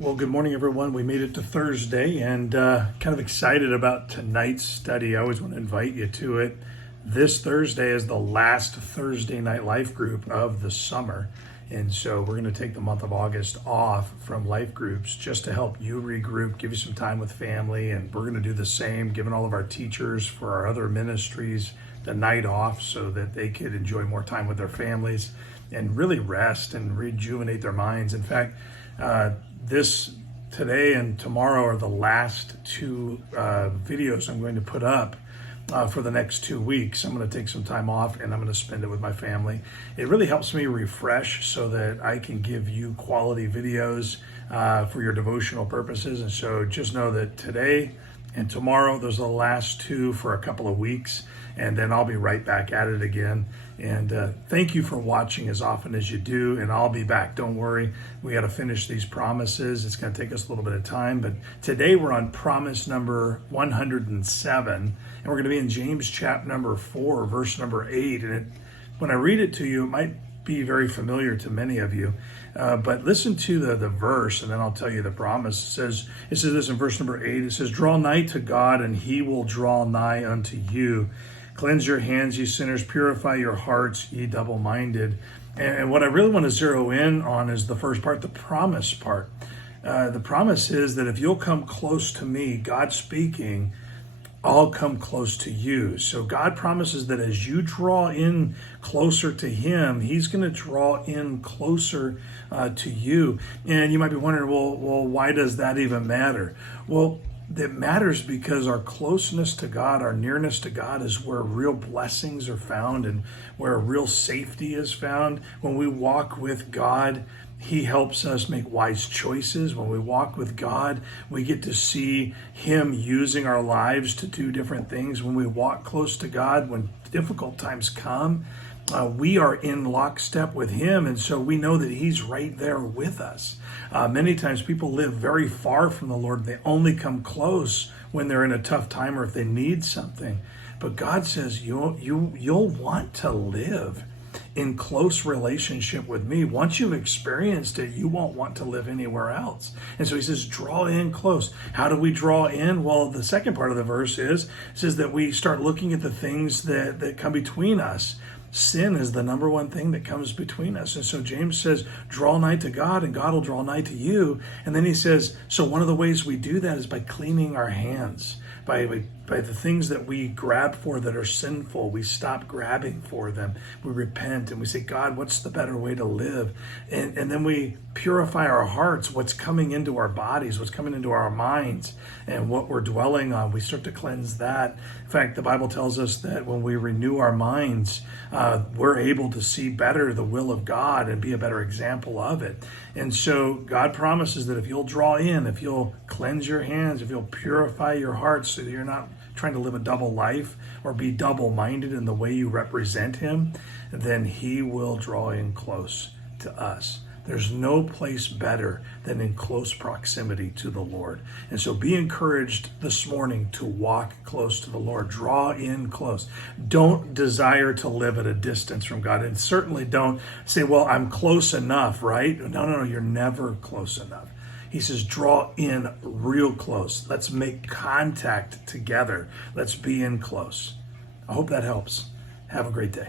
Well, good morning, everyone. We made it to Thursday and kind of excited about tonight's study. I always want to invite you to it. This Thursday is the last Thursday night life group of the summer. And so we're going to take the month of August off from life groups just to help you regroup, give you some time with family. And we're going to do the same, giving all of our teachers for our other ministries the night off so that they could enjoy more time with their families and really rest and rejuvenate their minds. In fact, this today and tomorrow are the last two videos I'm going to put up for the next 2 weeks. I'm going to take some time off and I'm going to spend it with my family. It really helps me refresh so that I can give you quality videos for your devotional purposes. And so just know that today and tomorrow, those are the last two for a couple of weeks, and then I'll be right back at it again. And thank you for watching as often as you do, and I'll be back. Don't worry, we got to finish these promises. It's going to take us a little bit of time, but today we're on promise number 107, and we're going to be in James chapter number 4, verse number 8. And when I read it to you, it might be very familiar to many of you, but listen to the verse, and then I'll tell you the promise. It says this in verse number 8. It says, "Draw nigh to God, and he will draw nigh unto you. Cleanse your hands, ye sinners. Purify your hearts, ye double-minded." And what I really want to zero in on is the first part, the promise part. The promise is that if you'll come close to me, God speaking, I'll come close to you. So God promises that as you draw in closer to him, he's going to draw in closer to you. And you might be wondering, well, why does that even matter? Well, it matters because our closeness to God, our nearness to God is where real blessings are found and where real safety is found. When we walk with God, he helps us make wise choices. When we walk with God, we get to see him using our lives to do different things. When we walk close to God, when difficult times come, we are in lockstep with him, and so we know that he's right there with us. Many times people live very far from the Lord. They only come close when they're in a tough time or if they need something. But God says you'll want to live in close relationship with me. Once you've experienced it, you won't want to live anywhere else. And so he says, draw in close. How do we draw in? Well, the second part of the verse says that we start looking at the things that come between us. Sin is the number one thing that comes between us. And so James says, draw nigh to God and God will draw nigh to you. And then he says, so one of the ways we do that is by cleaning our hands, by the things that we grab for that are sinful. We stop grabbing for them. We repent and we say, God, what's the better way to live? And then we purify our hearts, what's coming into our bodies, what's coming into our minds, and what we're dwelling on. We start to cleanse that. In fact, the Bible tells us that when we renew our minds, we're able to see better the will of God and be a better example of it. And so God promises that if you'll draw in, if you'll cleanse your hands, if you'll purify your hearts so that you're not trying to live a double life or be double-minded in the way you represent him, then he will draw in close to us. There's no place better than in close proximity to the Lord. And so be encouraged this morning to walk close to the Lord. Draw in close. Don't desire to live at a distance from God. And certainly don't say, well, I'm close enough, right? No, you're never close enough. He says, draw in real close. Let's make contact together. Let's be in close. I hope that helps. Have a great day.